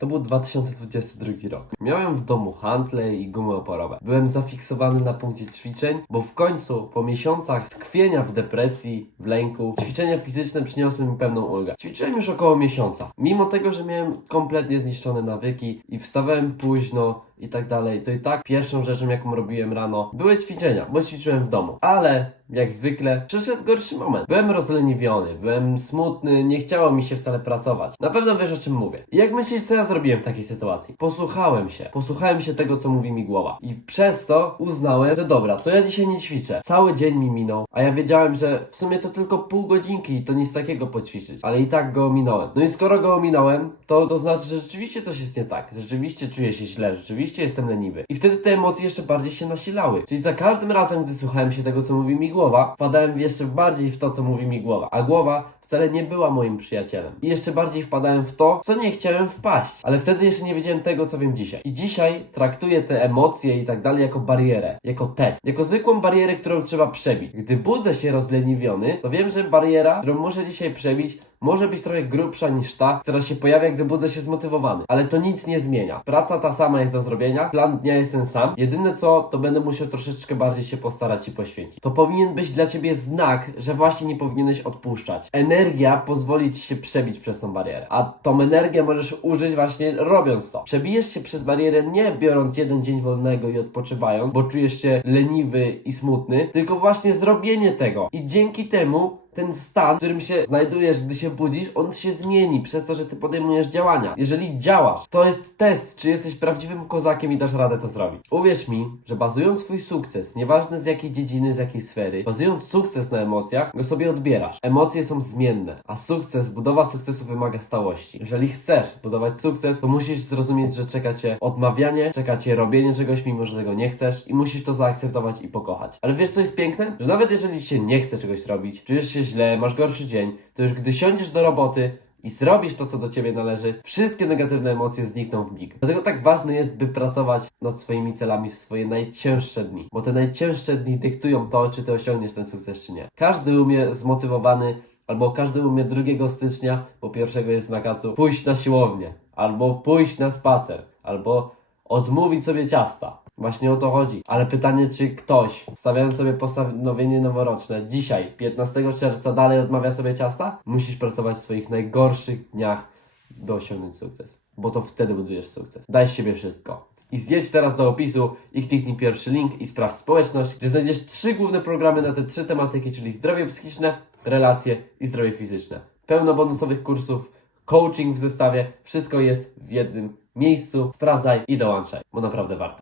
To był 2022 rok. Miałem w domu handle i gumy oporowe. Byłem zafiksowany na punkcie ćwiczeń, bo w końcu po miesiącach tkwienia w depresji, w lęku, ćwiczenia fizyczne przyniosły mi pewną ulgę. Ćwiczyłem już około miesiąca. Mimo tego, że miałem kompletnie zniszczone nawyki i wstawałem późno i tak dalej, to i tak pierwszą rzeczą, jaką robiłem rano, były ćwiczenia, bo ćwiczyłem w domu. Ale jak zwykle przyszedł gorszy moment. Byłem rozleniwiony, byłem smutny, nie chciało mi się wcale pracować. Na pewno wiesz o czym mówię. I jak myślisz, co ja zrobiłem w takiej sytuacji? Posłuchałem się. Posłuchałem się tego, co mówi mi głowa. I przez to uznałem, że dobra, to ja dzisiaj nie ćwiczę. Cały dzień mi minął, a ja wiedziałem, że w sumie to tylko pół godzinki i to nic takiego poćwiczyć. Ale i tak go ominąłem. No i skoro go ominąłem, to to znaczy, że rzeczywiście coś jest nie tak. Rzeczywiście czuję się źle, rzeczywiście jestem leniwy. I wtedy te emocje jeszcze bardziej się nasilały. Czyli za każdym razem, gdy słuchałem się tego, co mówi mi głowa, wpadałem jeszcze bardziej w to, co mówi mi głowa. A głowa wcale nie była moim przyjacielem. I jeszcze bardziej wpadałem w to, co nie chciałem wpaść. Ale wtedy jeszcze nie wiedziałem tego, co wiem dzisiaj. I dzisiaj traktuję te emocje i tak dalej jako barierę, jako test, jako zwykłą barierę, którą trzeba przebić. Gdy budzę się rozleniwiony, to wiem, że bariera, którą muszę dzisiaj przebić, może być trochę grubsza niż ta, która się pojawia, gdy budzę się zmotywowany. Ale to nic nie zmienia. Praca ta sama jest do zrobienia, plan dnia jest ten sam. Jedyne co, to będę musiał troszeczkę bardziej się postarać i poświęcić. To powinien być dla Ciebie znak, że właśnie nie powinieneś odpuszczać. Energia pozwoli Ci się przebić przez tą barierę. A tą energię możesz użyć właśnie robiąc to. Przebijesz się przez barierę nie biorąc jeden dzień wolnego i odpoczywając, bo czujesz się leniwy i smutny, tylko właśnie zrobienie tego. I dzięki temu ten stan, w którym się znajdujesz, gdy się budzisz, on się zmieni przez to, że ty podejmujesz działania. Jeżeli działasz, to jest test, czy jesteś prawdziwym kozakiem i dasz radę to zrobić. Uwierz mi, że bazując swój sukces, nieważne z jakiej dziedziny, z jakiej sfery, bazując sukces na emocjach, go sobie odbierasz. Emocje są zmienne, a sukces, budowa sukcesu wymaga stałości. Jeżeli chcesz budować sukces, to musisz zrozumieć, że czeka cię odmawianie, czeka cię robienie czegoś, mimo że tego nie chcesz i musisz to zaakceptować i pokochać. Ale wiesz, co jest piękne? Że nawet jeżeli się nie chce czegoś robić, czujesz się źle, masz gorszy dzień, to już gdy siądziesz do roboty, i zrobisz to, co do ciebie należy, wszystkie negatywne emocje znikną w mig. Dlatego tak ważne jest, by pracować nad swoimi celami w swoje najcięższe dni, bo te najcięższe dni dyktują to, czy ty osiągniesz ten sukces, czy nie. Każdy umie zmotywowany, albo każdy umie 2 stycznia, bo pierwszego jest na kacu, pójść na siłownię, albo pójść na spacer, albo odmówić sobie ciasta. Właśnie o to chodzi. Ale pytanie, czy ktoś, stawiając sobie postanowienie noworoczne, dzisiaj, 15 czerwca, dalej odmawia sobie ciasta? Musisz pracować w swoich najgorszych dniach, by osiągnąć sukces. Bo to wtedy budujesz sukces. Daj z siebie wszystko. I zjedź teraz do opisu i kliknij pierwszy link i sprawdź społeczność, gdzie znajdziesz trzy główne programy na te trzy tematyki, czyli zdrowie psychiczne, relacje i zdrowie fizyczne. Pełno bonusowych kursów, coaching w zestawie, wszystko jest w jednym miejscu. Sprawdzaj i dołączaj, bo naprawdę warto.